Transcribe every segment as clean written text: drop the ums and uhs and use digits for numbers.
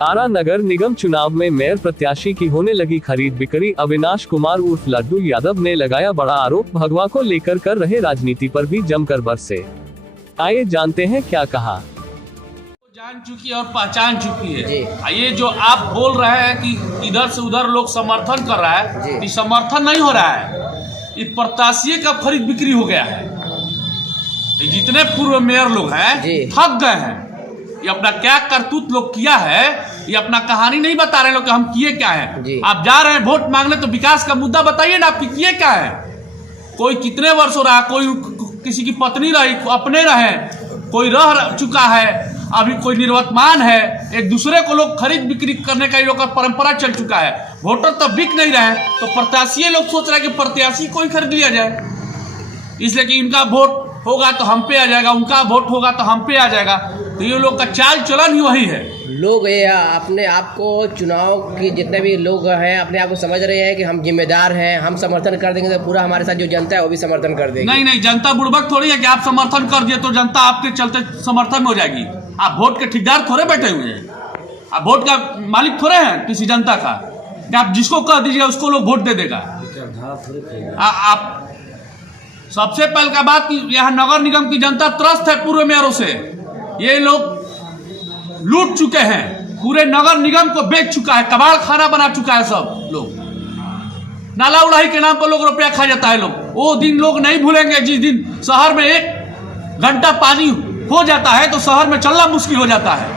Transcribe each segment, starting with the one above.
आरा नगर निगम चुनाव में मेयर प्रत्याशी की होने लगी खरीद बिक्री। अविनाश कुमार उर्फ लड्डू यादव ने लगाया बड़ा आरोप। भगवा को लेकर कर रहे राजनीति पर भी जमकर बरसे। आइए जानते हैं क्या कहा। जान चुकी और पहचान चुकी है। ये जो आप बोल रहे हैं कि इधर से उधर लोग समर्थन कर रहा है, ये समर्थन नहीं हो रहा है, ये प्रत्याशी का खरीद बिक्री हो गया है। जितने पूर्व मेयर लोग हैं थक गए हैं। ये अपना क्या करतूत लोग किया है, ये अपना कहानी नहीं बता रहे लोग कि हम किए क्या है। आप जा रहे हैं वोट मांगने तो विकास का मुद्दा बताइए ना, आपकी किए क्या है। कोई कितने वर्ष हो रहा है, कोई किसी की पत्नी रही, अपने रहे, कोई रह चुका है, अभी कोई निर्वर्तमान है। एक दूसरे को लोग खरीद बिक्री करने का लोग का परंपरा चल चुका है। वोटर तो बिक नहीं रहे हैं, तो प्रत्याशी लोग सोच रहे हैं कि प्रत्याशी को ही खरीद लिया जाए, इसलिए कि इनका वोट होगा तो हम पे आ जाएगा, उनका वोट होगा तो हम पे आ जाएगा। तो ये लोग का चाल चलन ही वही है। लोग ये अपने आप को चुनाव की जितने भी लोग हैं अपने आप को समझ रहे हैं कि हम जिम्मेदार हैं, हम समर्थन कर देंगे तो पूरा हमारे साथ जो जनता है वो भी समर्थन कर देगी। नहीं नहीं, जनता बुड़बक थोड़ी है कि आप समर्थन कर दिए तो जनता आपके चलते समर्थन हो जाएगी। आप वोट के ठेकेदार थोड़े बैठे हुए हैं, आप वोट का मालिक थोड़े हैं किसी जनता का कि आप जिसको कह दीजिएगा उसको लोग वोट दे देगा। आप सबसे पहले का बात कि यहाँ नगर निगम की जनता त्रस्त है पूर्व मेयरों से। ये लोग लूट चुके हैं, पूरे नगर निगम को बेच चुका है, कबाड़ खाना बना चुका है। सब लोग नाला उड़ाही के नाम पर लोग रुपया खा जाता है। लोग वो दिन लोग नहीं भूलेंगे जिस दिन शहर में 1 घंटा पानी हो जाता है तो शहर में चलना मुश्किल हो जाता है।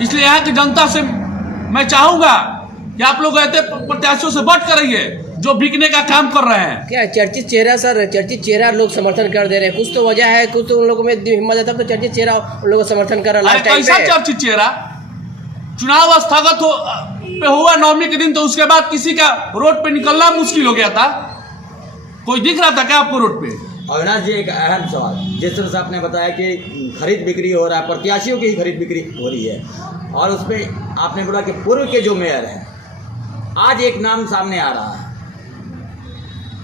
इसलिए यहाँ की जनता से मैं चाहूंगा कि आप लोग ऐसे प्रत्याशियों से बच कर रहिए जो बिकने का काम कर रहे हैं। क्या चर्चित चेहरा सर, चर्चित चेहरा लोग समर्थन कर दे रहे हैं, कुछ तो वजह है, कुछ तो उन लोगों में हिम्मत है, तब तो चर्चित चेहरा उन लोगों को समर्थन कर रहा है। कैसा चर्चित चेहरा? चुनाव स्थगित हुआ 9वीं के दिन, तो उसके बाद किसी का रोड पे निकलना मुश्किल हो गया था। कोई दिख रहा था क्या आपको रोड पे? अविनाश जी, एक अहम सवाल, जिस तरह से आपने बताया कि खरीद बिक्री हो रहा है, प्रत्याशियों की ही खरीद बिक्री हो रही है, और उसमें आपने बोला कि पूर्व के जो मेयर हैं, आज एक नाम सामने आ रहा है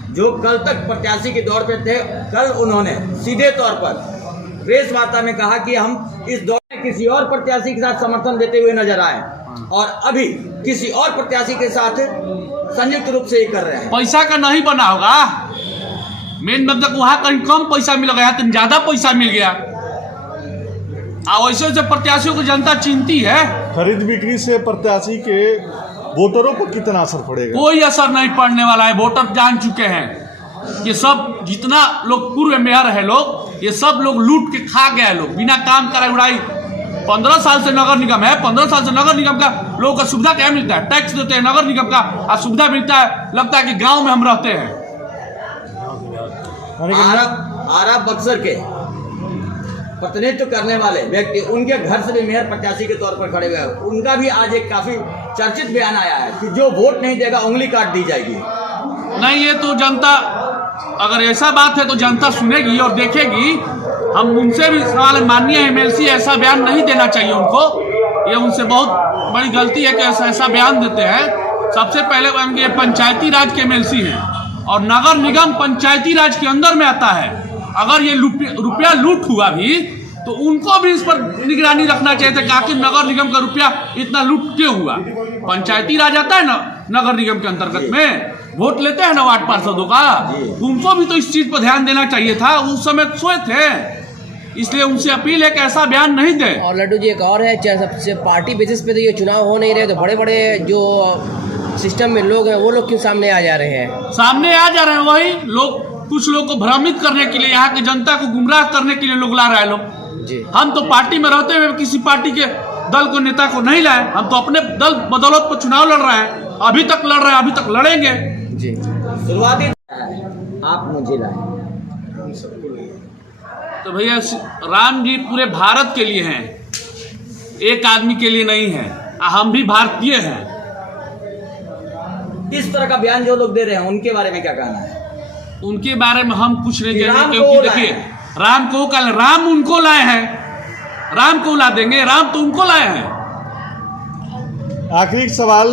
जो कल तक प्रत्याशी के दौर पे थे। कल उन्होंने सीधे तौर पर प्रेस वार्ता में कहा कि हम इस दौर में किसी और प्रत्याशी के साथ समर्थन देते हुए नजर आए, और अभी किसी और प्रत्याशी के साथ संयुक्त रूप से ही कर रहे हैं। पैसा का नहीं बना होगा, मेन मतलब वहां कहीं कम पैसा मिल गया, तो ज्यादा पैसा मिल गया। वैसे वैसे प्रत्याशियों को जनता चिंती है। खरीद बिक्री से प्रत्याशी के वोटरों को कितना असर पड़ेगा? कोई असर नहीं पड़ने वाला है। वोटर जान चुके हैं कि सब जितना लोग पूर्व मेयर है लोग, ये सब लोग लूट के खा गए। लोग बिना काम करे उड़ाई। 15 साल से नगर निगम है, 15 साल से नगर निगम का लोगों का सुविधा क्या मिलता है? टैक्स देते हैं नगर निगम का, और सुविधा मिलता है, लगता है कि गांव में हम रहते हैं। आरा बक्सर के प्रतिनिधित्व करने वाले व्यक्ति, उनके घर से भी मेयर प्रत्याशी के तौर पर खड़े हुए हैं। उनका भी आज एक काफी चर्चित बयान आया है कि जो वोट नहीं देगा उंगली काट दी जाएगी। नहीं, ये तो जनता, अगर ऐसा बात है तो जनता सुनेगी और देखेगी। हम उनसे भी सवाल, माननीय MLC ऐसा बयान नहीं देना चाहिए उनको। ये उनसे बहुत बड़ी गलती है कि ऐसा बयान देते हैं। सबसे पहले ये पंचायती राज के MLC हैं, और नगर निगम पंचायती राज के अंदर में आता है। अगर ये रुपया लूट हुआ भी तो उनको भी इस पर निगरानी रखना चाहिए था कि आखिर नगर निगम का रुपया इतना लूट क्यों हुआ। पंचायती राज आता है ना नगर निगम के अंतर्गत में, वोट लेते हैं ना वार्ड पार्षदों का, उनको भी तो इस चीज पर ध्यान देना चाहिए था। उस समय सोए थे, इसलिए उनसे अपील है कि ऐसा बयान नहीं दे। और लड्डू जी, एक और है, सबसे पार्टी बेसिस पे तो ये चुनाव हो नहीं रहे, तो बड़े बड़े जो सिस्टम में लोग हैं वो लोग क्यों सामने आ जा रहे हैं? सामने आ जा रहे हैं वही लोग, कुछ लोग को भ्रमित करने के लिए, यहाँ की जनता को गुमराह करने के लिए लोग ला रहे हैं लोग जी। हम तो पार्टी में रहते हुए किसी पार्टी के दल को, नेता को नहीं लाए। हम तो अपने दल बदौलत पर चुनाव लड़ रहे हैं, अभी तक लड़ रहे हैं, अभी तक लड़ेंगे जी। शुरुआती आप मुझे लाए तो भैया, राम जी पूरे भारत के लिए हैं, एक आदमी के लिए नहीं है। हम भी भारतीय हैं। इस तरह का बयान जो लोग दे रहे हैं उनके बारे में क्या कहना है? उनके बारे में हम कुछ नहीं कहेंगे, क्योंकि देखिए, राम को कल, राम उनको लाए हैं, राम को ला देंगे? राम तो उनको लाए हैं। आखिरी सवाल,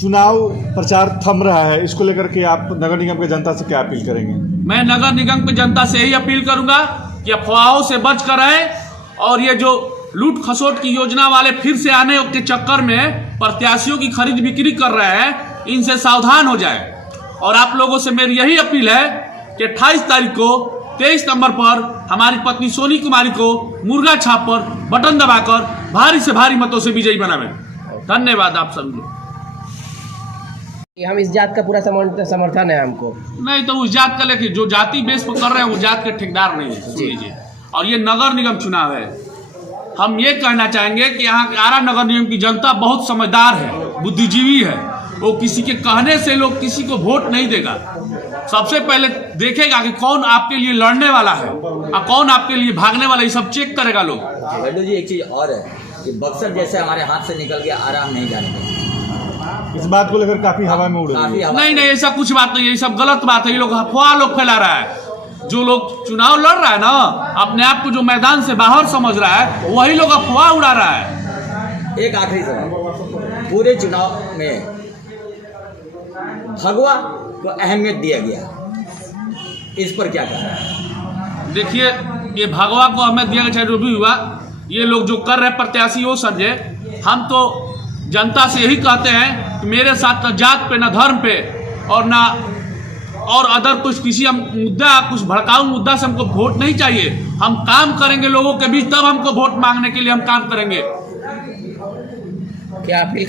चुनाव प्रचार थम रहा है, इसको लेकर के आप नगर निगम की जनता से क्या अपील करेंगे? मैं नगर निगम की जनता से यही अपील करूंगा कि अफवाहों से बच कर रहे, और ये जो लूट खसोट की योजना वाले फिर से आने के चक्कर में प्रत्याशियों की खरीद बिक्री कर रहे हैं, इनसे सावधान हो जाए। और आप लोगों से मेरी यही अपील है कि 28 तारीख को 23 नंबर पर हमारी पत्नी सोनी कुमारी को मुर्गा छाप पर बटन दबाकर भारी से भारी मतों से विजयी बनावे। धन्यवाद आप सभी लोग। हम इस जात का पूरा समर्थन है हमको। नहीं तो उस जात का लेके जो जाति बेस पर कर रहे हैं वो जात के ठेकेदार नहीं है। सुन लीजिए, और ये नगर निगम चुनाव है। हम ये कहना चाहेंगे कि यहाँ के आरा नगर निगम की जनता बहुत समझदार है, बुद्धिजीवी है। वो किसी के कहने से लोग किसी को वोट नहीं देगा। सबसे पहले देखेगा कि कौन आपके लिए लड़ने वाला है और कौन आपके लिए भागने वाला, ये सब चेक करेगा लोग। लड्डू जी, एक चीज और है कि बक्सर जैसे हमारे हाथ से निकल गया, आराम नहीं जाने। इस बात को लेकर काफी हवा में उड़ रही है। नहीं नहीं, ऐसा कुछ बात नहीं है, ये सब गलत बात है। ये लोग अफवाह लोग फैला रहा है। जो लोग चुनाव लड़ रहा है ना, अपने आप को जो मैदान से बाहर समझ रहा है, वही लोग अफवाह उड़ा रहा है। एक आखिरी सवाल, पूरे चुनाव में भगवा को अहमियत दिया गया, इस पर क्या कहना है? देखिए, ये भगवा को अहमियत दिया गया, चाहे जो भी हुआ, ये लोग जो कर रहे प्रत्याशी वो समझे। हम तो जनता से यही कहते हैं कि मेरे साथ न जात पे, न धर्म पे और ना और अदर कुछ किसी हम मुद्दा, कुछ भड़काऊ मुद्दा से हमको वोट नहीं चाहिए। हम काम करेंगे लोगों के बीच, तब हमको वोट मांगने के लिए हम काम करेंगे। क्या अपील